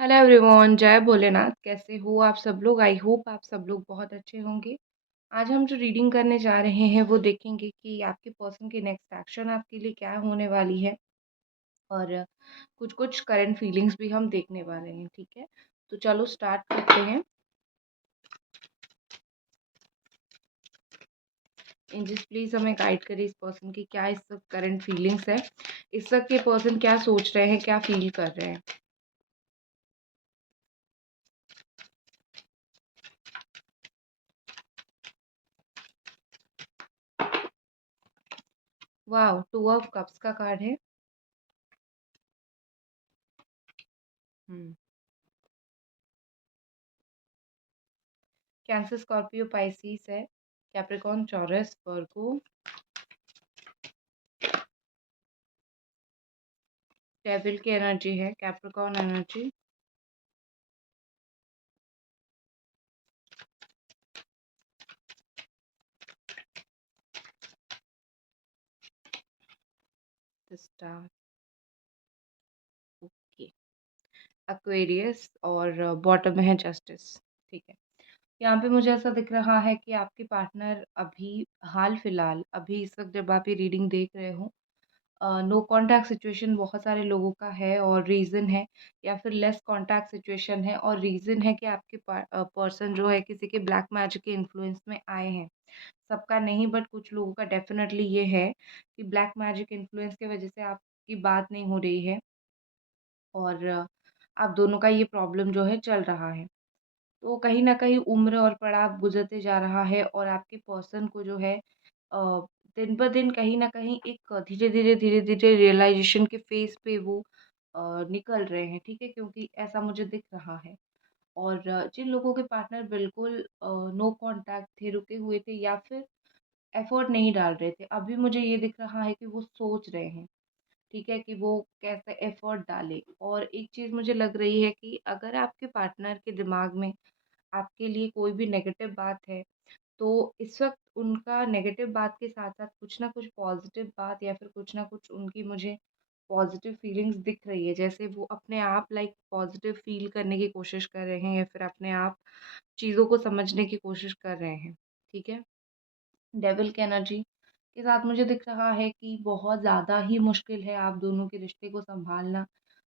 Hello everyone, जय भोलेनाथ। कैसे हो आप सब लोग? आई होप आप सब लोग बहुत अच्छे होंगे। आज हम जो रीडिंग करने जा रहे हैं वो देखेंगे कि आपके पर्सन की नेक्स्ट एक्शन आपके लिए क्या होने वाली है। और कुछ कुछ करंट फीलिंग्स भी हम देखने वाले हैं। ठीक है, तो चलो स्टार्ट करते हैं। एंजल्स प्लीज हमें गाइड करें इस पर्सन की क्या इस वक्त करंट फीलिंग्स है, इस वक्त ये पर्सन क्या सोच रहे हैं, क्या फील कर रहे हैं। वाह, 2 ऑफ कप्स का कार्ड है। हम्म कैंसर, स्कॉर्पियो, पाइसिस है। कैप्रिकॉर्न, टॉरस, वर्गो। डेविल की एनर्जी है, Capricorn energy. The star, okay. Aquarius और बॉटम में है जस्टिस। ठीक है, यहाँ पे मुझे ऐसा दिख रहा है कि आपके पार्टनर अभी हाल फिलहाल अभी इस वक्त जब आप ये रीडिंग देख रहे हो, नो कांटेक्ट सिचुएशन बहुत सारे लोगों का है और रीज़न है, या फिर लेस कांटेक्ट सिचुएशन है और रीज़न है कि आपके पर्सन जो है किसी के ब्लैक मैजिक के इन्फ्लुएंस में आए हैं। सबका नहीं, बट कुछ लोगों का डेफिनेटली ये है कि ब्लैक मैजिक इन्फ्लुएंस की वजह से आपकी बात नहीं हो रही है और आप दोनों का ये प्रॉब्लम जो है चल रहा है। तो कहीं न कहीं उम्र और पड़ाव गुज़रते जा रहा है और आपके पर्सन को जो है अ, दिन ब दिन कहीं न कहीं एक धीरे-धीरे, धीरे-धीरे रियलाइज़ेशन के फ़ेज़ पे वो निकल रहे हैं, ठीक है? क्योंकि ऐसा मुझे दिख रहा है। और जिन लोगों के पार्टनर बिल्कुल नो कॉन्टैक्ट थे, रुके हुए थे या फिर एफ़र्ट नहीं डाल रहे थे, अभी मुझे ये दिख रहा है कि वो सोच रहे हैं, ठीक है? कि वो कैसे एफ़र्ट डालें। और एक चीज़ मुझे लग रही है कि अगर आपके पार्टनर के दिमाग में आपके लिए कोई भी नेगेटिव बात है, तो इस वक़्त उनका नेगेटिव बात के साथ-साथ कुछ ना कुछ पॉज़िटिव बात या फिर कुछ ना कुछ उनकी मुझे पॉज़िटिव फीलिंग्स दिख रही है। जैसे वो अपने आप पॉज़िटिव फ़ील करने की कोशिश कर रहे हैं या फिर अपने आप चीज़ों को समझने की कोशिश कर रहे हैं, ठीक है? डेविल की एनर्जी के साथ मुझे दिख रहा है कि बहुत ज़्यादा ही मुश्किल है आप दोनों के रिश्ते को सँभालना।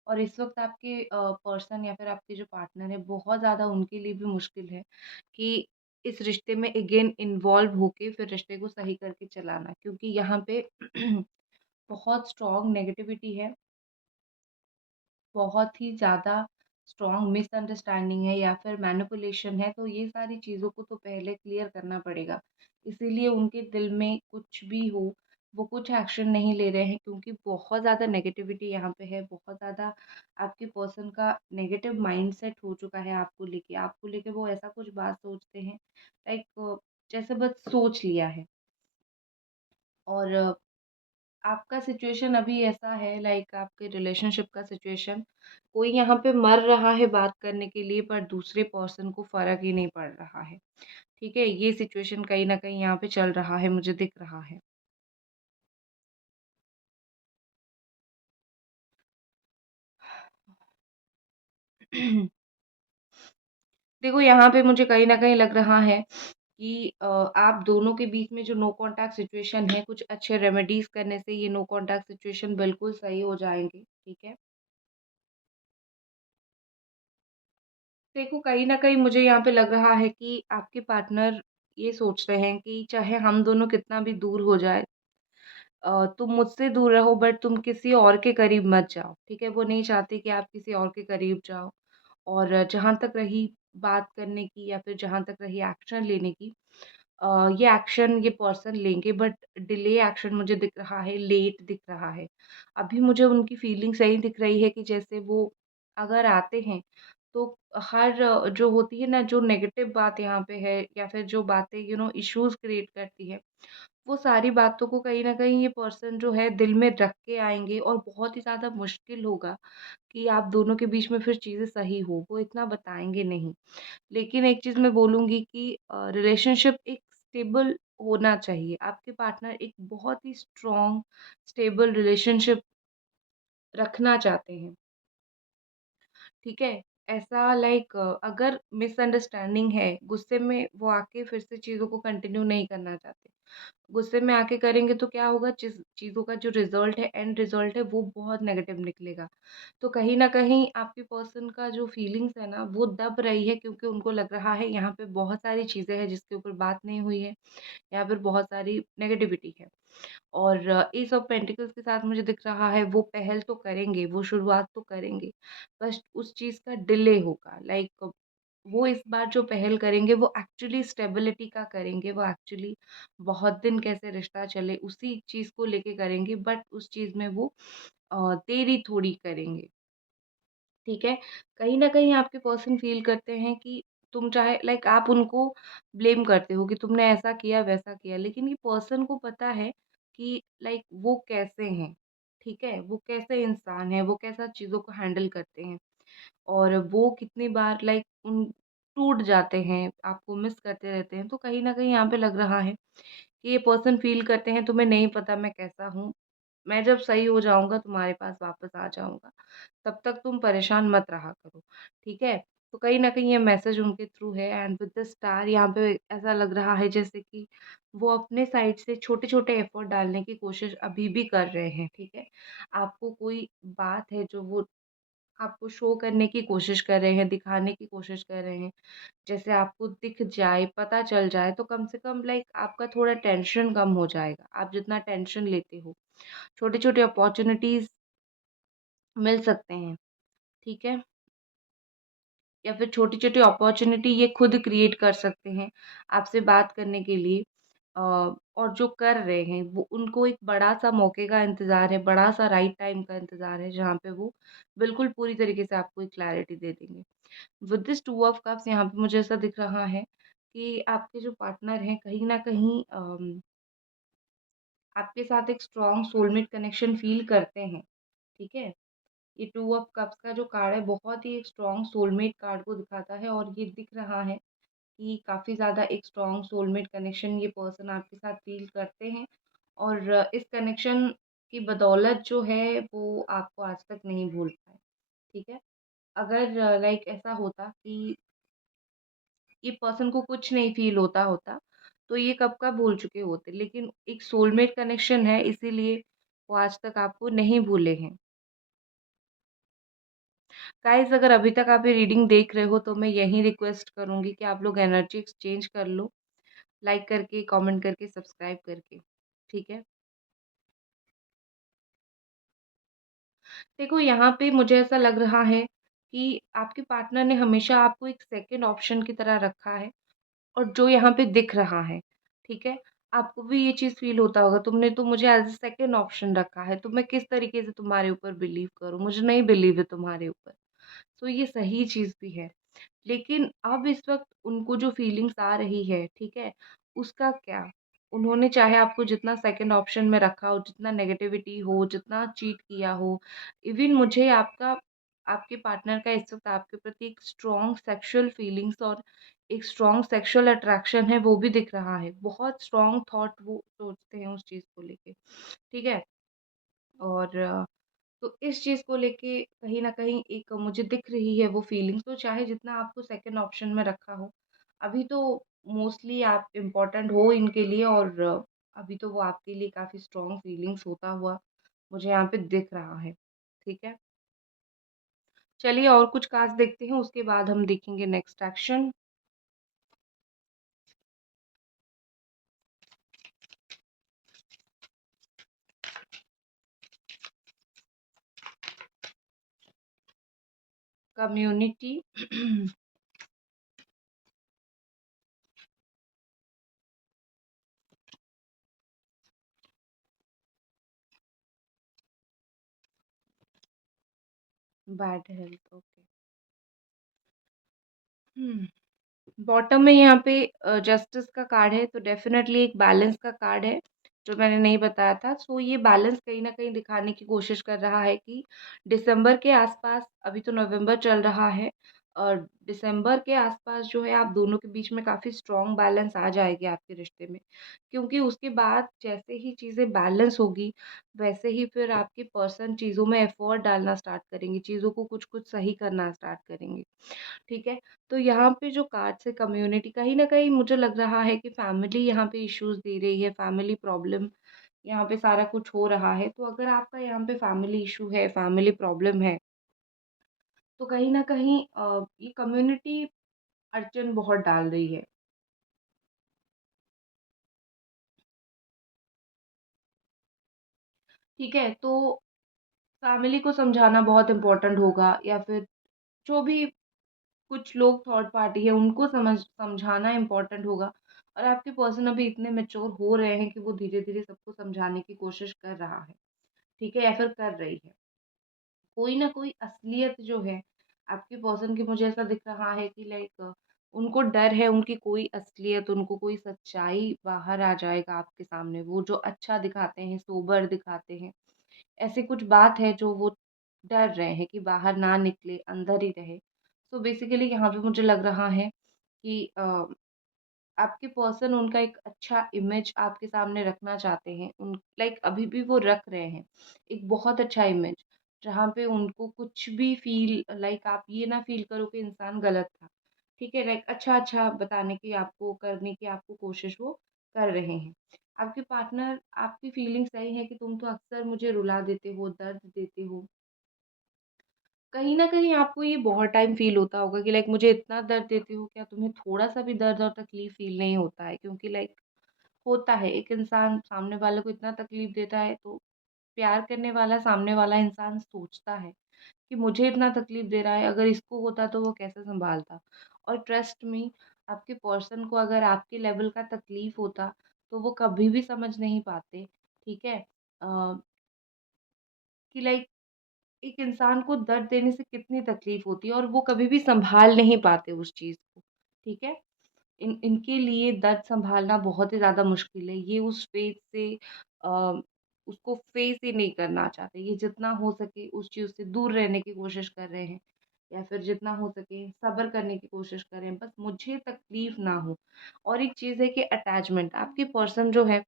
और इस वक़्त आपके पर्सन या फिर आपके जो पार्टनर है, बहुत ज़्यादा उनके लिए भी मुश्किल है कि इस रिश्ते में अगेन इन्वॉल्व होके फिर रिश्ते को सही करके चलाना। क्योंकि यहाँ पे बहुत स्ट्रॉन्ग नेगेटिविटी है, बहुत ही ज़्यादा स्ट्रॉन्ग मिसअंडरस्टैंडिंग है या फिर मैनिपुलेशन है, तो ये सारी चीज़ों को तो पहले क्लियर करना पड़ेगा। इसीलिए उनके दिल में कुछ भी हो, वो कुछ एक्शन नहीं ले रहे हैं क्योंकि बहुत ज़्यादा नेगेटिविटी यहाँ पे है, बहुत ज़्यादा आपके पर्सन का नेगेटिव माइंडसेट हो चुका है आपको लेके वो ऐसा कुछ बात सोचते हैं लाइक जैसे बस सोच लिया है। और आपका सिचुएशन अभी ऐसा है आपके रिलेशनशिप का सिचुएशन, कोई यहाँ पे मर रहा है बात करने के लिए पर दूसरे पर्सन को फ़र्क ही नहीं पड़ रहा है, ठीक है? ये सिचुएशन कहीं न कहीं यहाँ पे चल रहा है, मुझे दिख रहा है। देखो यहाँ पे मुझे कहीं न कहीं लग रहा है कि आप दोनों के बीच में जो नो कॉन्टैक्ट सिचुएशन है, कुछ अच्छे रेमेडीज़ करने से ये नो कॉन्टैक्ट सिचुएशन बिल्कुल सही हो जाएँगे, ठीक है? देखो, कहीं न कहीं मुझे यहाँ पे लग रहा है कि आपके पार्टनर ये सोच रहे हैं कि चाहे हम दोनों कितना भी दूर हो जाए, तुम मुझसे दूर रहो बट तुम किसी और के करीब मत जाओ, ठीक है? वो नहीं चाहते कि आप किसी और के करीब जाओ। और जहाँ तक रही बात करने की या फिर जहाँ तक रही एक्शन लेने की, ये एक्शन ये पर्सन लेंगे बट डिले एक्शन मुझे दिख रहा है, लेट दिख रहा है। अभी मुझे उनकी फीलिंग सही दिख रही है कि जैसे वो अगर आते हैं तो हर जो होती है ना, जो नेगेटिव बात यहाँ पे है या फिर जो बातें इश्यूज़ क्रिएट करती है, वो सारी बातों को कहीं न कहीं ये पर्सन जो है दिल में रख के आएँगे और बहुत ही ज़्यादा मुश्किल होगा कि आप दोनों के बीच में फिर चीज़ें सही हो, वो इतना बताएँगे नहीं। लेकिन एक चीज़ मैं बोलूँगी कि रिलेशनशिप एक स्टेबल होना चाहिए। आपके पार्टनर एक बहुत ही स्ट्रॉन्ग, स्टेबल रिलेशनशिप रखना चाहते हैं, ठीक है? ऐसा लाइक अगर मिसअंडरस्टैंडिंग है, गुस्से में वो आके फिर से चीज़ों को कंटिन्यू नहीं करना चाहते। गुस्से में आके करेंगे तो क्या होगा, चीज़ों का जो रिज़ल्ट है, एंड रिज़ल्ट है, वो बहुत नेगेटिव निकलेगा। तो कहीं न कहीं आपके पर्सन का जो फीलिंग्स है ना, वो दब रही है, क्योंकि उनको लग रहा है यहाँ पे बहुत सारी चीज़ें हैं जिसके ऊपर बात नहीं हुई है, या फिर बहुत सारी नेगेटिविटी है। और एस ऑफ पेंटिकल्स के साथ मुझे दिख रहा है वो पहल तो करेंगे, वो शुरुआत तो करेंगे, बस उस चीज़ का डिले होगा। लाइक वो इस बार जो पहल करेंगे वो एक्चुअली स्टेबिलिटी का करेंगे, वो एक्चुअली बहुत दिन कैसे रिश्ता चले उसी चीज़ को लेके करेंगे, बट उस चीज़ में वो देरी थोड़ी करेंगे। ठीक है? कहीं न कहीं आपके पर्सन फ़ील करते हैं कि तुम चाहे लाइक आप उनको ब्लेम करते हो कि तुमने ऐसा किया, वैसा किया, लेकिन ये पर्सन को पता है कि लाइक वो कैसे हैं, ठीक है? वो कैसे इंसान हैं, वो कैसा चीज़ों को हैंडल करते हैं, और वो कितनी बार लाइक उन टूट जाते हैं, आपको मिस करते रहते हैं। तो कहीं न कहीं यहाँ पे लग रहा है कि ये पर्सन फ़ील करते हैं तुम्हें नहीं पता मैं कैसा हूँ, मैं जब सही हो जाऊँगा तुम्हारे पास वापस आ जाऊँगा, तब तक तुम परेशान मत रहा करो, ठीक है? तो कहीं न कहीं ये मैसेज उनके थ्रू है, एंड विद द स्टार यहाँ पे ऐसा लग रहा है जैसे कि वो अपने साइड से छोटे-छोटे एफर्ट डालने की कोशिश अभी भी कर रहे हैं, ठीक है? आपको कोई बात है जो वो आपको शो करने की कोशिश कर रहे हैं, दिखाने की कोशिश कर रहे हैं। जैसे आपको दिख जाए, पता चल जाए, तो कम से कम लाइक आपका थोड़ा टेंशन कम हो जाएगा। आप जितना टेंशन लेते हो, छोटी-छोटी अपॉर्च्युनिटीज़ मिल सकते हैं, ठीक है? या फिर छोटी-छोटी अपॉर्च्युनिटी ये खुद क्रिएट कर सकते हैं, आपसे बात करने के लिए। अ, और जो कर रहे हैं, वो उनको एक बड़ा-सा मौके का इंतज़ार है, बड़ा-सा राइट टाइम का इंतज़ार है, जहाँ पे वो बिल्कुल पूरी तरीके से आपको एक क्लैरिटी दे देंगे। विद दिस 2 ऑफ कप्स यहाँ पे मुझे ऐसा दिख रहा है कि आपके जो पार्टनर हैं, कहीं न कहीं आपके साथ एक स्ट्रॉन्ग सोलमेट कनेक्शन फ़ील करते हैं, ठीक है? ये 2 ऑफ कप्स का जो कार्ड है, बहुत ही एक स्ट्रॉन्ग सोलमेट कार्ड को दिखाता है, और ये दिख रहा है कि काफ़ी ज़्यादा एक स्ट्रॉन्ग सोलमेट कनेक्शन ये पर्सन आपके साथ फ़ील करते हैं, और इस कनेक्शन की बदौलत जो है वो आपको आज तक नहीं भूल पाए, ठीक है? अगर लाइक ऐसा होता कि ये पर्सन को कुछ नहीं फ़ील होता होता, तो ये कब का भूल चुके होते, लेकिन एक सोलमेट कनेक्शन है, इसीलिए वो आज तक आपको नहीं भूले हैं। गाइज़, अगर अभी तक आप ये रीडिंग देख रहे हो तो मैं यही रिक्वेस्ट करूँगी कि आप लोग एनर्जी एक्सचेंज कर लो, लाइक करके, कमेंट करके, सब्सक्राइब करके, ठीक है? देखो, यहाँ पे मुझे ऐसा लग रहा है कि आपके पार्टनर ने हमेशा आपको एक सेकंड ऑप्शन की तरह रखा है, और जो यहाँ पे दिख रहा है, ठीक है? आपको भी ये चीज़ फ़ील होता होगा, तुमने तो मुझे एज़ अ सेकंड ऑप्शन रखा है, तो मैं किस तरीके से तुम्हारे ऊपर बिलीव करूँ? मुझे नहीं बिलीव है तुम्हारे ऊपर। तो ये सही चीज़ भी है। लेकिन अब इस वक़्त उनको जो फीलिंग्स आ रही है, ठीक है? उसका क्या? उन्होंने चाहे आपको जितना सेकंड ऑप्शन में रखा हो, जितना नेगेटिविटी हो, जितना चीट किया हो, इवन मुझे आपके पार्टनर का इस वक़्त आपके प्रति एक स्ट्रॉन्ग सेक्सुअल फीलिंग्स और एक स्ट्रॉन्ग सेक्सुअल अट्रैक्शन है, वो भी दिख रहा है। बहुत स्ट्रॉन्ग थॉट वो सोचते हैं उस चीज़ को लेके, ठीक है? और तो इस चीज़ को लेके कहीं न कहीं एक मुझे दिख रही है वो फीलिंग्स, तो चाहे जितना आपको सेकंड ऑप्शन में रखा हो, अभी तो मोस्टली आप इम्पोर्टेंट हो इनके लिए, और अभी तो वो आपके लिए काफ़ी स्ट्रॉन्ग फीलिंग्स होता हुआ मुझे यहाँ पे दिख रहा है, ठीक है? चलिए और कुछ कार्ड्स देखते हैं, उसके बाद हम देखेंगे next action. Community bad health, okay. हुँ। बॉटम में यहाँ पे जस्टिस का कार्ड है, तो डेफ़िनेटली एक बैलेंस का कार्ड है, जो मैंने नहीं बताया था। सो ये बैलेंस कहीं न कहीं दिखाने की कोशिश कर रहा है कि दिसंबर के आस-पास, अभी तो नवंबर चल रहा है, दिसंबर के आसपास जो है आप दोनों के बीच में काफ़ी स्ट्रॉन्ग बैलेंस आ जाएगी आपके रिश्ते में। क्योंकि उसके बाद जैसे ही चीज़ें बैलेंस होगी, वैसे ही फिर आपके पर्सन चीज़ों में एफर्ट डालना स्टार्ट करेंगे, चीज़ों को कुछ-कुछ सही करना स्टार्ट करेंगे, ठीक है? तो यहाँ पे जो कार्ड्स है कम्युनिटी कहीं न कहीं मुझे लग रहा है कि फैमिली यहाँ पे इश्यूज़ दे रही है, फैमिली प्रॉब्लम यहाँ पे सारा कुछ हो रहा है। तो अगर आपका यहाँ पे फैमिली इश्यू है, फैमिली प्रॉब्लम है, तो कहीं न कहीं ये कम्युनिटी अड़चन बहुत डाल रही है, ठीक है? तो फैमिली को समझाना बहुत इम्पोर्टेंट होगा या फिर जो भी कुछ लोग थर्ड पार्टी है उनको समझाना इम्पोर्टेंट होगा और आपके पर्सन अभी इतने मैच्योर हो रहे हैं कि वो धीरे-धीरे सबको समझाने की कोशिश कर रहा है, ठीक है? या फिर कर रही है। कोई ना कोई असलियत जो है आपके पर्सन की मुझे ऐसा दिख रहा है कि लाइक उनको डर है उनकी कोई असलियत, उनको कोई सच्चाई बाहर आ जाएगा आपके सामने। वो जो अच्छा दिखाते हैं, सोबर दिखाते हैं, ऐसी कुछ बात है जो वो डर रहे हैं कि बाहर ना निकले, अंदर ही रहे। तो बेसिकली यहाँ पे मुझे लग रहा है कि आपके पर्सन उनका एक अच्छा इमेज आपके सामने रखना चाहते हैं। उन लाइक अभी भी वो रख रहे हैं, एक बहुत अच्छा इमेज, जहाँ पे उनको कुछ भी फ़ील लाइक आप ये ना फ़ील करो कि इंसान गलत था। ठीक है? लाइक अच्छा-अच्छा बताने की आपको करने की आपको कोशिश वो कर रहे हैं। आपके पार्टनर आपकी फीलिंग सही है कि तुम तो अक्सर मुझे रुला देते हो, दर्द देते हो। कहीं न कहीं आपको ये बहुत टाइम फ़ील होता होगा कि लाइक मुझे इतना दर्द देते हो, क्या तुम्हें थोड़ा-सा भी दर्द और तकलीफ़ फ़ील नहीं होता है? क्योंकि लाइक होता है, एक इंसान सामने वाले को इतना तकलीफ़ देता है तो प्यार करने वाला सामने वाला इंसान सोचता है कि मुझे इतना तकलीफ़ दे रहा है, अगर इसको होता तो वो कैसे सँभालता? और ट्रस्ट मी आपके पर्सन को अगर आपके लेवल का तकलीफ़ होता, तो वो कभी भी समझ नहीं पाते, ठीक है? कि लाइक एक इंसान को दर्द देने से कितनी तकलीफ़ होती है और वो कभी भी सँभाल नहीं पाते उस चीज़ को, ठीक है? इनके लिए दर्द सँभालना बहुत ही ज़्यादा मुश्किल है। ये उस फ़ेज़ से अ, उसको फ़ेस ही नहीं करना चाहते। ये जितना हो सके उस चीज़ से दूर रहने की कोशिश कर रहे हैं या फिर जितना हो सके सब्र करने की कोशिश कर रहे हैं, बस मुझे तकलीफ़ ना हो। और एक चीज़ है कि अटैचमेंट, आपके पर्सन जो है,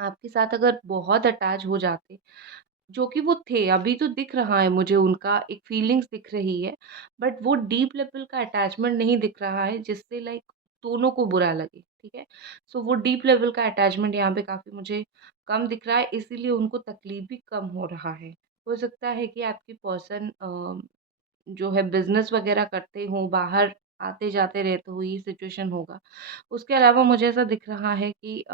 आपके साथ अगर बहुत अटैच हो जाते, जो कि वो थे, अभी तो दिख रहा है मुझे उनका एक फीलिंग्स दिख रही है, बट वो डीप लेवल का अटैचमेंट नहीं दिख रहा है जिससे लाइक दोनों को बुरा लगे, ठीक है? सो वो डीप लेवल का अटैचमेंट यहाँ पे काफ़ी मुझे कम दिख रहा है, इसीलिए उनको तकलीफ भी कम हो रहा है। हो सकता है कि आपकी पर्सन जो है बिज़नेस वग़ैरह करते हों, बाहर आते-जाते रहते हो, ये सिचुएशन होगा। उसके अलावा मुझे ऐसा दिख रहा है कि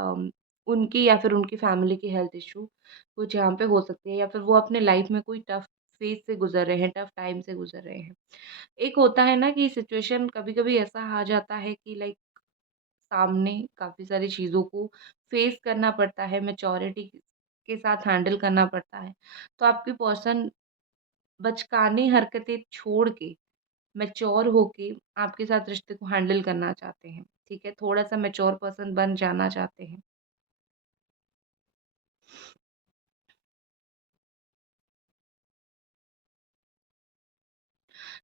उनकी या फिर उनकी फैमिली की हेल्थ इश्यू कुछ यहाँ पे हो सकती है या फिर वो अपने लाइफ़ में कोई टफ़ फ़ेज़ से गुज़र रहे हैं, टफ़ टाइम से गुज़र रहे हैं। एक होता है ना कि सिचुएशन कभी-कभी ऐसा आ जाता है कि लाइक सामने काफ़ी सारी चीज़ों को फ़ेस करना पड़ता है, मैच्योरिटी के साथ हैंडल करना पड़ता है। तो आपकी पर्सन बचकाने हरकतें छोड़ के मैच्योर होके आपके साथ रिश्ते को हैंडल करना चाहते हैं, ठीक है? थोड़ा-सा मैच्योर पर्सन बन जाना चाहते हैं।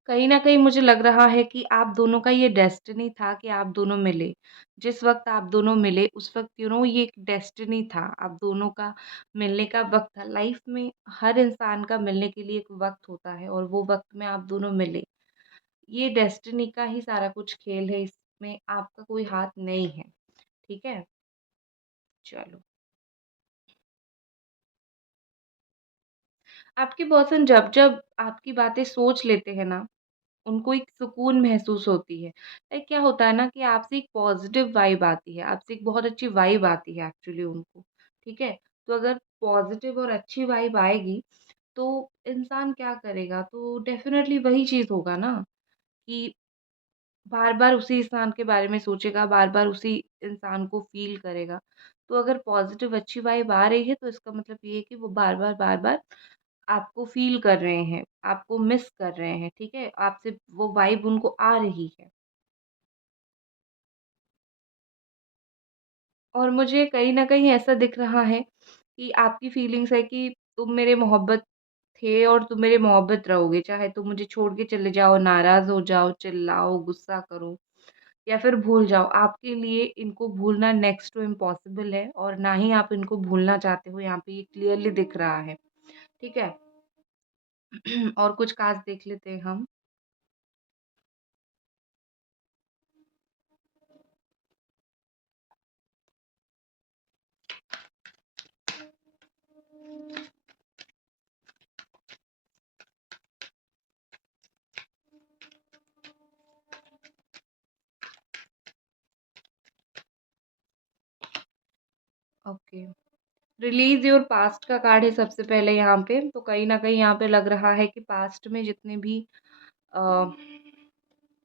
कहीं न कहीं मुझे लग रहा है कि आप दोनों का ये डेस्टिनी था कि आप दोनों मिले। जिस वक़्त आप दोनों मिले उस वक़्त ये एक डेस्टिनी था, आप दोनों का मिलने का वक़्त था। लाइफ़ में हर इंसान का मिलने के लिए एक वक़्त होता है और वो वक़्त में आप दोनों मिले। ये डेस्टिनी का ही सारा कुछ खेल है, इसमें आपका कोई हाथ नहीं है, ठीक है? चलो। आपके पर्सन जब-जब आपकी बातें सोच लेते हैं ना, उनको एक सुकून महसूस होती है। लाइक क्या होता है ना कि आपसे एक पॉज़िटिव वाइब आती है, आपसे एक बहुत अच्छी वाइब आती है एक्चुअली उनको, ठीक है? तो अगर पॉज़िटिव और अच्छी वाइब आएगी, तो इंसान क्या करेगा? तो डेफ़िनेटली वही चीज़ होगा ना कि बार-बार उसी इंसान के बारे में सोचेगा, बार-बार उसी इंसान को फ़ील करेगा। तो अगर पॉज़िटिव अच्छी वाइब आ रही है, तो इसका मतलब ये है कि वो बार-बार, बार-बार आपको फ़ील कर रहे हैं, आपको मिस कर रहे हैं, ठीक है? आपसे वो वाइब उनको आ रही है। और मुझे कहीं न कहीं ऐसा दिख रहा है कि आपकी फीलिंग्स है कि तुम मेरे मोहब्बत थे और तुम मेरे मोहब्बत रहोगे, चाहे तुम मुझे छोड़ के चले जाओ, नाराज़ हो जाओ, चिल्लाओ, गुस्सा करो या फिर भूल जाओ। आपके लिए इनको भूलना नेक्स्ट टू इम्पॉसिबल है और ना ही आप इनको भूलना चाहते हो, यहाँ पे ये क्लियरली दिख रहा है, ठीक है? और कुछ कार्ड्स देख लेते हैं हम। ओके, रिलीज़ योर पास्ट का कार्ड है सबसे पहले यहाँ पे, तो कहीं न कहीं यहाँ पे लग रहा है कि पास्ट में जितने भी अ,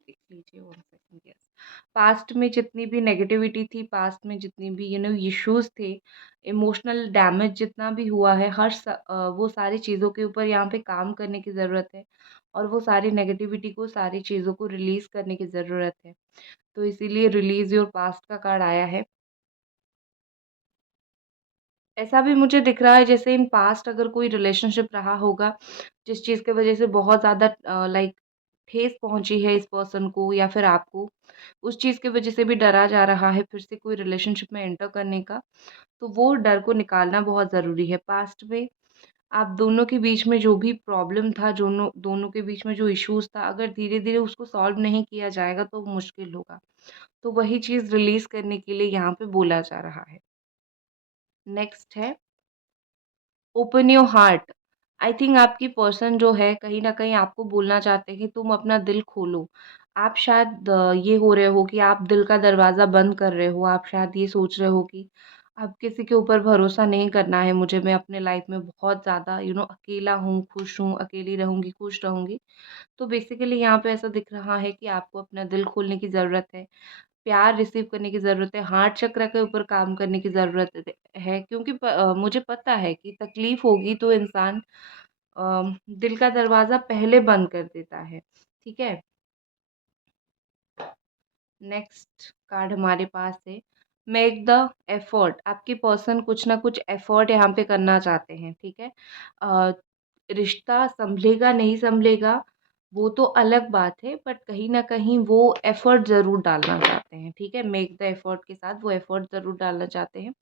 देख लीजिए 1 सेकंड, यस। पास्ट में जितनी भी नेगेटिविटी थी, पास्ट में जितनी भी इश्यूज़ थे, इमोशनल डैमेज जितना भी हुआ है, वो सारी चीज़ों के ऊपर यहाँ पे काम करने की ज़रूरत है और वो सारी नेगेटिविटी को, सारी चीज़ों को रिलीज़ करने की ज़रूरत है। तो इसीलिए रिलीज़ योर पास्ट का कार्ड आया है। ऐसा भी मुझे दिख रहा है जैसे इन पास्ट अगर कोई रिलेशनशिप रहा होगा, जिस चीज़ की वज़ह से बहुत ज़्यादा लाइक ठेस पहुँची है इस पर्सन को या फिर आपको, उस चीज़ की वज़ह से भी डरा जा रहा है फिर से कोई रिलेशनशिप में एंटर करने का, तो वो डर को निकालना बहुत ज़रूरी है। पास्ट में आप दोनों के बीच में जो भी प्रॉब्लम था, दोनों दोनों के बीच में जो इश्यूज़ था, अगर धीरे-धीरे उसको सॉल्व नहीं किया जाएगा तो मुश्किल होगा। तो वही चीज़ रिलीज़ करने के लिए यहाँ पे बोला जा रहा है। नेक्स्ट है open your heart. I think आपकी पर्सन जो है कहीं न कहीं आपको बोलना चाहते हैं कि तुम अपना दिल खोलो। आप शायद ये हो रहे हो कि आप दिल का दरवाज़ा बंद कर रहे हो। आप शायद ये सोच रहे हो कि अब किसी के ऊपर भरोसा नहीं करना है मुझे, मैं अपने लाइफ़ में बहुत ज़्यादा अकेला हूँ, खुश हूँ, अकेली रहूँगी, खुश रहूँगी। तो बेसिकली यहाँ पे ऐसा दिख रहा है कि आपको अपना दिल खोलने की ज़रूरत है। प्यार रिसीव करने की ज़रूरत है, हार्ट चक्र के ऊपर काम करने की ज़रूरत है क्योंकि मुझे पता है कि तकलीफ़ होगी तो इंसान दिल का दरवाज़ा पहले बंद कर देता है, ठीक है? नेक्स्ट कार्ड हमारे पास है मेक द एफर्ट। आपकी पर्सन कुछ ना कुछ एफर्ट यहाँ पे करना चाहते हैं, ठीक है? अ, रिश्ता सँभलेगा नहीं सँभलेगा वो तो अलग बात है, बट कहीं न कहीं वो एफर्ट ज़रूर डालना चाहते हैं, ठीक है? मेक द एफर्ट के साथ वो एफर्ट ज़रूर डालना चाहते हैं,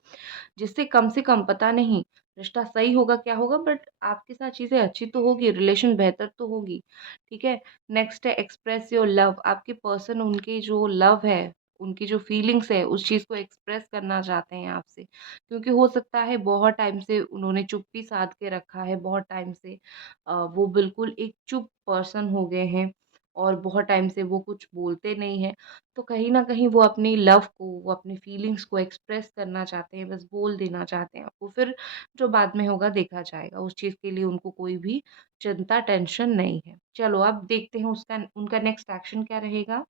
जिससे कम से कम पता नहीं रिश्ता सही होगा क्या होगा, बट आपके साथ चीज़ें अच्छी तो होगी, रिलेशन बेहतर तो होगी, ठीक है? नेक्स्ट है एक्सप्रेस योर लव। आपके पर्सन उनकी जो लव है, उनकी जो फीलिंग्स है, उस चीज़ को एक्सप्रेस करना चाहते हैं आपसे। क्योंकि हो सकता है बहुत टाइम से उन्होंने चुप्पी साध के रखा है, बहुत टाइम से वो बिल्कुल एक चुप पर्सन हो गए हैं और बहुत टाइम से वो कुछ बोलते नहीं हैं। तो कहीं न कहीं वो अपनी लव को, वो अपनी फीलिंग्स को एक्सप्रेस करना चाहते हैं, बस बोल देना चाहते हैं आपको। फिर जो बाद में होगा देखा जाएगा, उस चीज़ के लिए उनको कोई भी चिंता, टेंशन नहीं है। चलो अब देखते हैं उसका उनका नेक्स्ट एक्शन क्या रहेगा।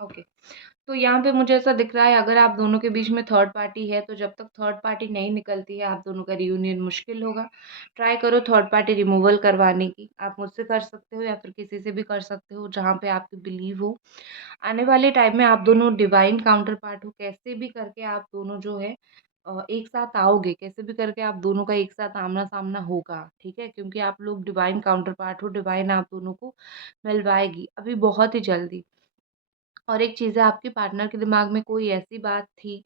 ओके, तो यहाँ पे मुझे ऐसा दिख रहा है अगर आप दोनों के बीच में थर्ड पार्टी है, तो जब तक थर्ड पार्टी नहीं निकलती है, आप दोनों का रियूनियन मुश्किल होगा। ट्राई करो थर्ड पार्टी रिमूवल करवाने की। आप मुझसे कर सकते हो या फिर किसी से भी कर सकते हो, जहाँ पे आपकी बिलीव हो। आने वाले टाइम में आप दोनों डिवाइन काउंटर पार्ट हो, कैसे भी करके आप दोनों जो है एक साथ आओगे, कैसे भी करके आप दोनों का एक साथ आमना-सामना होगा, ठीक है? क्योंकि आप लोग डिवाइन काउंटर पार्ट हो, डिवाइन आप दोनों को मिलवाएगी, अभी बहुत ही जल्दी। और एक चीज़ है आपके पार्टनर के दिमाग में कोई ऐसी बात थी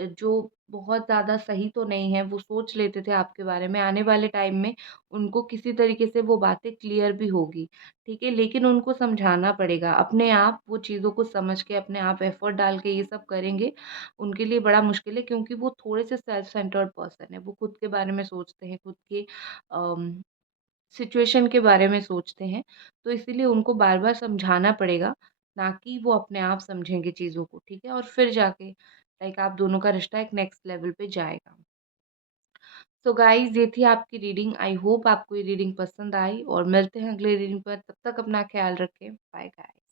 जो बहुत ज़्यादा सही तो नहीं है, वो सोच लेते थे आपके बारे में, आने वाले टाइम में उनको किसी तरीके से वो बातें क्लियर भी होगी, ठीक है? लेकिन उनको समझाना पड़ेगा, अपने आप वो चीज़ों को समझ के अपने आप एफ़र्ट डाल के ये सब करेंगे, उनके लिए बड़ा मुश्किल है क्योंकि वो थोड़े से सेल्फ सेंटर्ड पर्सन हैं, वो खुद के बारे में सोचते हैं, खुद के अम सिचुएशन के बारे में सोचते हैं, तो इसीलिए उनको बार-बार समझाना पड़ेगा, ना कि वो अपने आप समझेंगे चीज़ों को, ठीक है? और फिर जाके लाइक आप दोनों का रिश्ता एक नेक्स्ट लेवल पे जाएगा। सो गाइस, ये थी आपकी रीडिंग। आई होप आपको ये रीडिंग पसंद आई और मिलते हैं अगले रीडिंग पर। तब तक अपना ख्याल रखें। Bye guys.